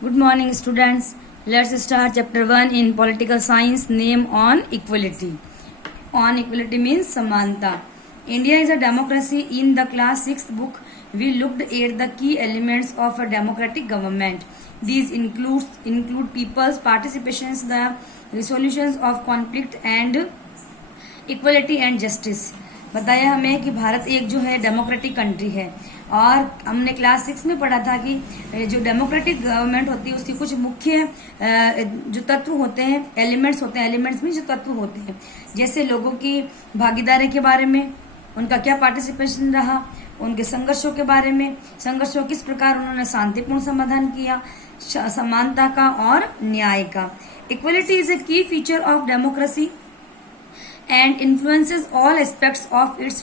Good morning, students. Let's start chapter 1 in political science. Name on equality. On equality means Samanta. India is a democracy. In the class 6th book, we looked at the key elements of a democratic government. These include people's participations, the resolutions of conflict and equality and justice. बताया हमें कि भारत एक जो है democratic country है और हमने class 6 में पढ़ा था कि जो डेमोक्रेटिक गवर्नमेंट होती है उसकी कुछ मुख्य जो तत्व होते हैं, एलिमेंट्स होते हैं। एलिमेंट्स में जो तत्व होते हैं, जैसे लोगों की भागीदारी के बारे में, उनका क्या पार्टिसिपेशन रहा, उनके संघर्षों के बारे में, संघर्षों किस प्रकार उन्होंने शांतिपूर्ण समाधान किया, समानता का और न्याय का। इक्वलिटी इज ए की feature of democracy and influences all aspects of its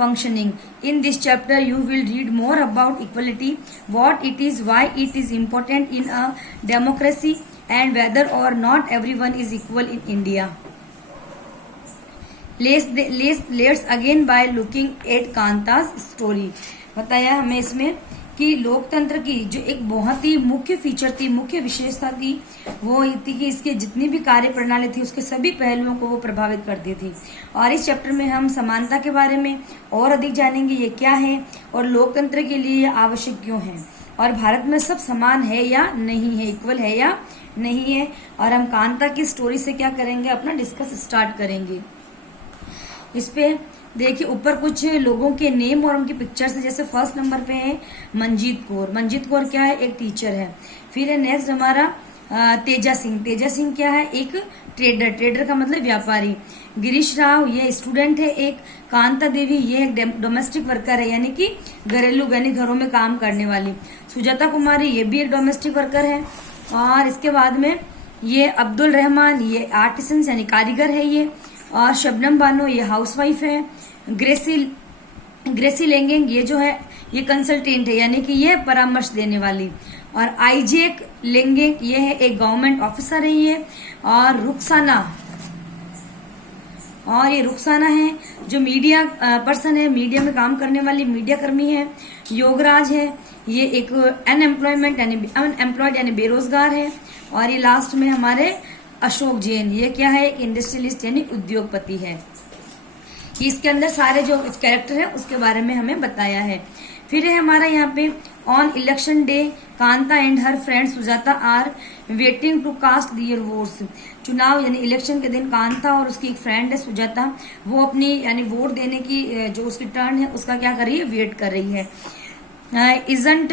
functioning. In this chapter, you will read more about equality, what it is, why it is important in a democracy, and whether or not everyone is equal in India. Let's again by looking at Kanta's story. बताया हमें इसमें कि लोकतंत्र की जो एक बहुत ही मुख्य फीचर थी, मुख्य विशेषता थी, वो ये थी कि इसके जितनी भी कार्य प्रणाली थी उसके सभी पहलुओं को वो प्रभावित करती थी। और इस चैप्टर में हम समानता के बारे में और अधिक जानेंगे, ये क्या है और लोकतंत्र के लिए ये आवश्यक क्यों है, और भारत में सब समान है या नहीं है, इक्वल है या नहीं है। और हम कांता की स्टोरी से क्या करेंगे, अपना डिस्कस स्टार्ट करेंगे। इस पे देखिए ऊपर कुछ लोगों के नेम और उनकी पिक्चर्स है। जैसे फर्स्ट नंबर पे है मंजीत कौर। मंजीत कौर क्या है, एक टीचर है। फिर है नेक्स्ट हमारा तेजा सिंह। तेजा सिंह क्या है, एक ट्रेडर। ट्रेडर का मतलब व्यापारी। गिरीश राव ये स्टूडेंट है एक। कांता देवी ये एक डोमेस्टिक वर्कर है, यानी कि घरेलू यानी घरों में काम करने वाली। सुजाता कुमारी ये भी एक डोमेस्टिक वर्कर है। और इसके बाद में ये अब्दुल रहमान ये आर्टिसन यानी कारीगर है ये। और शबनम बानो ये हाउसवाइफ है। ग्रेसी लेंगेंग ये जो है ये कंसल्टेंट है, यानी कि ये परामर्श देने वाली। और आइजेक लेंगेंग ये है एक गवर्नमेंट ऑफिसर है ये। और रुखसाना है जो मीडिया पर्सन है, मीडिया में काम करने वाली मीडिया कर्मी है। योगराज है ये एक अनएम्प्लॉयड यानी बेरोजगार है। और ये लास्ट में हमारे अशोक जैन ये क्या है, एक इंडस्ट्रियलिस्ट यानी उद्योगपति है। इसके अंदर सारे जो कैरेक्टर है उसके बारे में हमें बताया है। फिर है हमारा यहाँ पे on election day Kanta and her friend Sujata are waiting to cast their votes. चुनाव यानी इलेक्शन के दिन कांता और उसकी एक फ्रेंड है सुजाता, वो अपनी यानी वोट देने की जो उसकी टर्न है उसका क्या कर रही है, वेट कर रही है। Isn't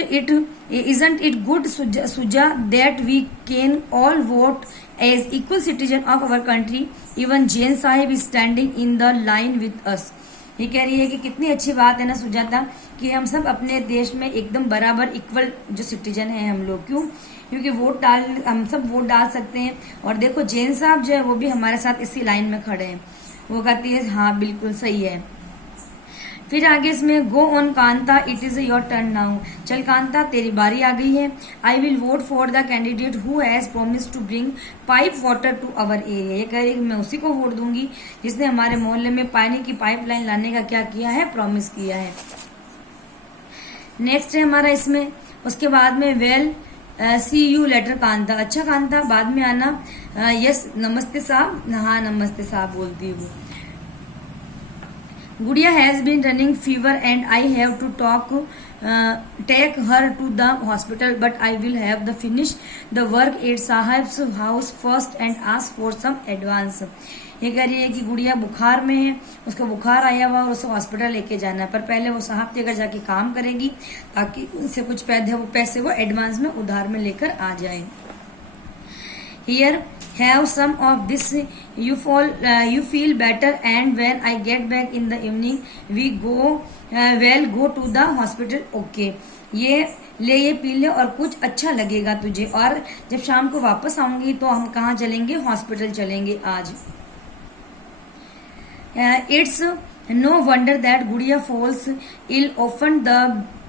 it good, Suja, that we can all vote as equal citizen of our country? Even Jain Sahib is standing in the line with us. ये कह रही है कि कितनी अच्छी बात है ना सुजाता कि हम सब अपने देश में एकदम बराबर इक्वल जो सिटीजन है हम लोग। क्यों? क्योंकि हम सब वोट डाल सकते हैं। और देखो जैन साहब जो है वो भी हमारे साथ इसी लाइन में खड़े हैं। वो कहती है हाँ बिल्कुल सही है। फिर आगे इसमें go on Kanta it is your turn now. चल कांता तेरी बारी आ गई है। I will vote for the candidate who has promise to bring pipe water to our area. ये कह रही है कि मैं उसी को वोट दूंगी जिसने हमारे मोहल्ले में पानी की पाइपलाइन लाने का क्या किया है, प्रॉमिस किया है। नेक्स्ट है हमारा इसमें उसके बाद में well see you later Kanta. अच्छा कांता बाद में आना। यस नमस्ते साहब। हाँ नमस्ते साहब बोलती है वो। Gudiya has been running fever and I have to take her to the hospital, but I will have the finish the work at Sahib's house first and ask for some advance. ये कह रही है कि गुड़िया बुखार में है, उसका बुखार आया हुआ और उसे हॉस्पिटल लेके जाना है, पर पहले वो साहब के घर जाके काम करेगी ताकि उनसे कुछ पैसे वो एडवांस में उधार में लेकर आ जाए। Here have some of this, you feel better, and when I get back in the evening we go to the hospital. Okay, ये ले ये पी ले और कुछ अच्छा लगेगा तुझे। और जब शाम को वापस आऊंगी तो हम कहाँ चलेंगे, हॉस्पिटल चलेंगे आज। It's no wonder that गुड़िया falls ill often. The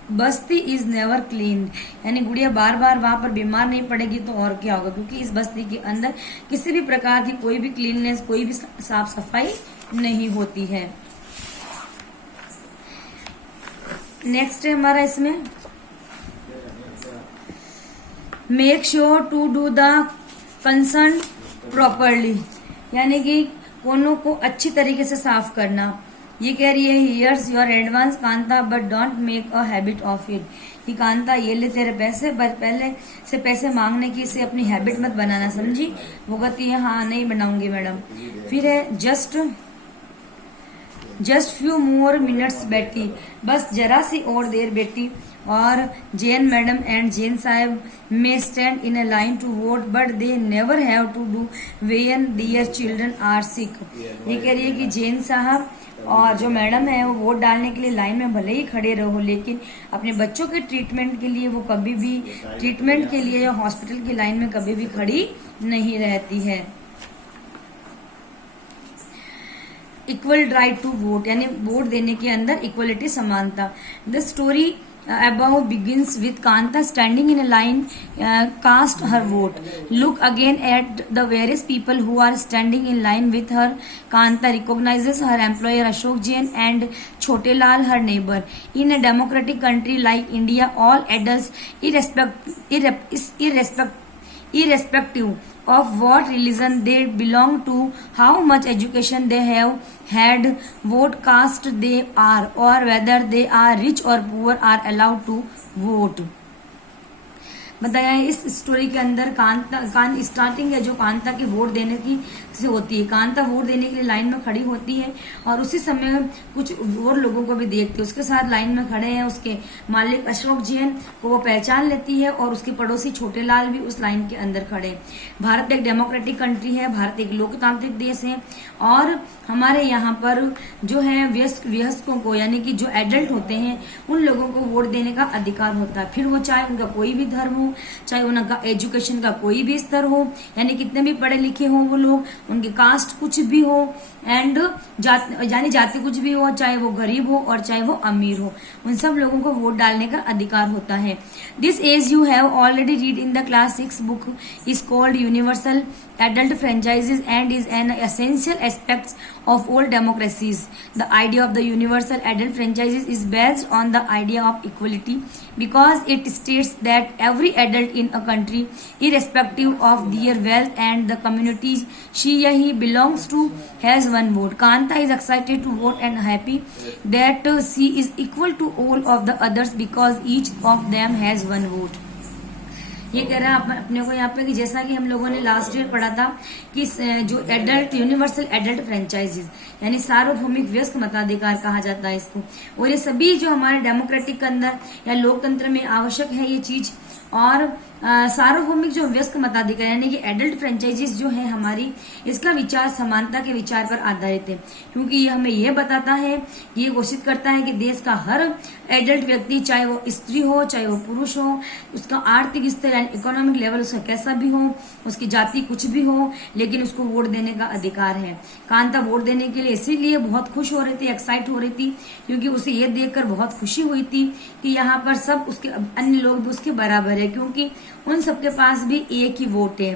Basti is never clean, यानी गुड़िया बार बार वहां पर बीमार नहीं पड़ेगी तो और क्या होगा, क्योंकि इस बस्ती के अंदर किसी भी प्रकार की कोई भी क्लीननेस, कोई भी साफ सफाई नहीं होती है। नेक्स्ट है हमारा इसमें make sure to do the concern properly, यानी कि कोनों को अच्छी तरीके से साफ करना। ये कह रही है here's your advance Kanta but don't make a habit of it, कि कांता ये ले तेरे पैसे, पर पहले से पैसे मांगने की इसे अपनी हैबिट मत बनाना, समझी। वो कहती है हाँ नहीं बनाऊंगी मैडम। फिर है जस्ट फ्यू मोर मिनट्स बेटी, बस जरा सी और देर बेटी। और जैन मैडम एंड जैन साहब men stand in a line to vote but they never have to do when their children are sick. ये कह रही है कि जैन साहब और जो मैडम है वो वोट डालने के लिए लाइन में भले ही खड़े रहो, लेकिन अपने बच्चों के ट्रीटमेंट के लिए वो कभी भी ट्रीटमेंट के लिए या हॉस्पिटल की लाइन में कभी भी खड़ी नहीं रहती है। इक्वल राइट टू वोट, यानी वोट देने के अंदर इक्वलिटी, समानता। The story above begins with Kanta standing in a line, cast her vote. Look again at the various people who are standing in line with her. Kanta recognizes her employer Ashok Jain and Chote Lal, her neighbor. In a democratic country like India, all adults, irrespective of what religion they belong to, how much education they have had, what caste they are, or whether they are rich or poor, are allowed to vote. बताया इस story के अंदर starting है जो कांता की vote देने की से होती है। कांता वोट देने के लिए लाइन में खड़ी होती है और उसी समय कुछ और लोगों को भी देखती है, उसके साथ लाइन में खड़े हैं उसके मालिक अशोक जैन को वो पहचान लेती है और उसके पड़ोसी छोटे लाल भी उस लाइन के अंदर खड़े। भारत एक डेमोक्रेटिक कंट्री है, भारत एक लोकतांत्रिक देश है और हमारे यहाँ पर जो है वयस्कों को, यानी कि जो एडल्ट होते हैं उन लोगों को वोट देने का अधिकार होता है। फिर वो चाहे उनका कोई भी धर्म हो, चाहे उनका एजुकेशन का कोई भी स्तर हो, यानी कितने भी पढ़े लिखे हो वो लोग, उनकी कास्ट कुछ भी हो एंड यानी जाति कुछ भी हो, चाहे वो गरीब हो और चाहे वो अमीर हो, उन सब लोगों को वोट डालने का अधिकार होता है। This as you have already read in the class 6 book is called universal adult franchises and is an essential aspect of all democracies. The idea of the universal adult franchises is based on the idea of equality because it states that every adult in a country, irrespective of their wealth and the communities she or he belongs to, has one vote. Kanta is excited to vote and happy that she is equal to all of the others because each of them has one vote. ये कह रहा है अपने को यहाँ पे कि जैसा कि हम लोगों ने लास्ट ईयर पढ़ा था कि जो एडल्ट यूनिवर्सल एडल्ट फ्रेंचाइजीज यानी सार्वभौमिक वयस्क मताधिकार कहा जाता है इसको, और ये सभी जो हमारे डेमोक्रेटिक के अंदर या लोकतंत्र में आवश्यक है ये चीज। और सार्वभौमिक जो वयस्क मताधिकार यानी कि एडल्ट फ्रेंचाइजीज जो है हमारी, इसका विचार समानता के विचार पर आधारित है, क्योंकि ये हमें यह बताता है, ये घोषित करता है कि देश का हर एडल्ट व्यक्ति, चाहे वो स्त्री हो चाहे वो पुरुष हो, उसका आर्थिक स्तर यानी इकोनॉमिक लेवल उसका कैसा भी हो, उसकी जाति कुछ भी हो, लेकिन उसको वोट देने का अधिकार है। कांता वोट देने के लिए इसीलिए बहुत खुश हो रही थी, एक्साइट हो रही थी, क्योंकि उसे ये देखकर बहुत खुशी हुई थी कि यहाँ पर सब उसके अन्य लोग भी उसके बराबर है, क्योंकि उन सबके पास भी एक ही वोट है।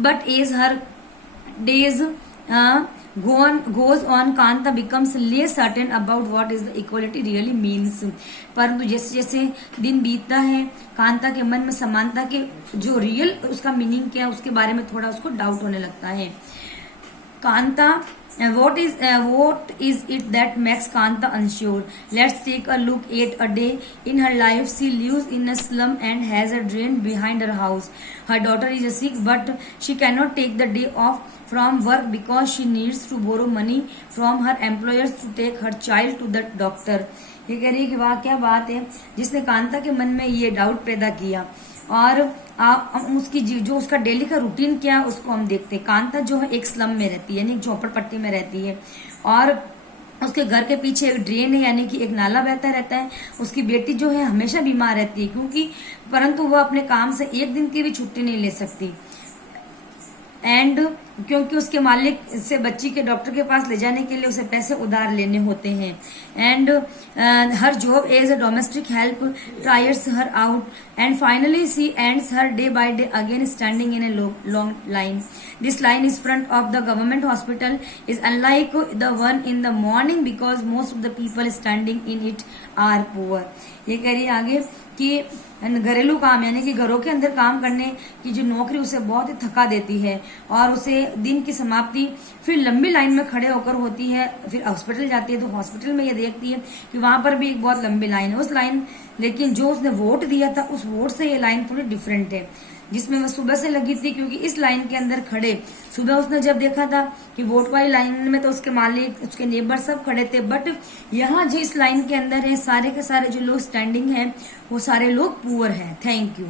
But as her days goes on, Kanta becomes less certain about what is the equality really means. परंतु जैसे जैसे दिन बीतता है कांता के मन में समानता के जो रियल उसका मीनिंग क्या है उसके बारे में थोड़ा उसको डाउट होने लगता है। Kanta what is it that makes Kanta unsure? Let's take a look at a day in her life. She lives in a slum and has a drain behind her house. Her daughter is sick, but she cannot take the day off from work because she needs to borrow money from her employers to take her child to the doctor. ये कह रही है कि वाह क्या बात है जिसने कांता के मन में ये डाउट पैदा किया। और उसकी जो उसका डेली का रूटीन क्या है उसको हम देखते हैं। कांता जो है एक स्लम में रहती है यानी एक झोपड़पट्टी में रहती है और उसके घर के पीछे एक ड्रेन है यानी कि एक नाला बहता रहता है। उसकी बेटी जो है हमेशा बीमार रहती है क्योंकि परंतु वह अपने काम से एक दिन की भी छुट्टी नहीं ले सकती, एंड क्योंकि उसके मालिक से बच्ची के डॉक्टर के पास ले जाने के लिए उसे पैसे उधार लेने होते हैं। And her job as a domestic help tires her out and finally she ends her day by day again standing in a long line. This line is front of the government hospital is unlike the one in the morning because most of the people standing in it are poor. ये कह रही है आगे कि घरेलू काम यानी कि घरों के अंदर काम करने की जो नौकरी उसे बहुत ही थका देती है और उसे दिन की समाप्ति फिर लंबी लाइन में खड़े होकर होती है। फिर हॉस्पिटल जाती है तो हॉस्पिटल में ये देखती है कि वहां पर भी एक बहुत लंबी लाइन है। उस लाइन लेकिन जो उसने वोट दिया था उस वोट से ये लाइन थोड़ी डिफरेंट है, जिसमें वह सुबह से लगी थी, क्योंकि इस लाइन के अंदर खड़े सुबह उसने जब देखा था कि वोट वाली लाइन में तो उसके मालिक उसके नेबर सब खड़े थे, बट यहाँ जो इस लाइन के अंदर है सारे के सारे जो लोग स्टैंडिंग है वो सारे लोग पुअर हैं। Thank you.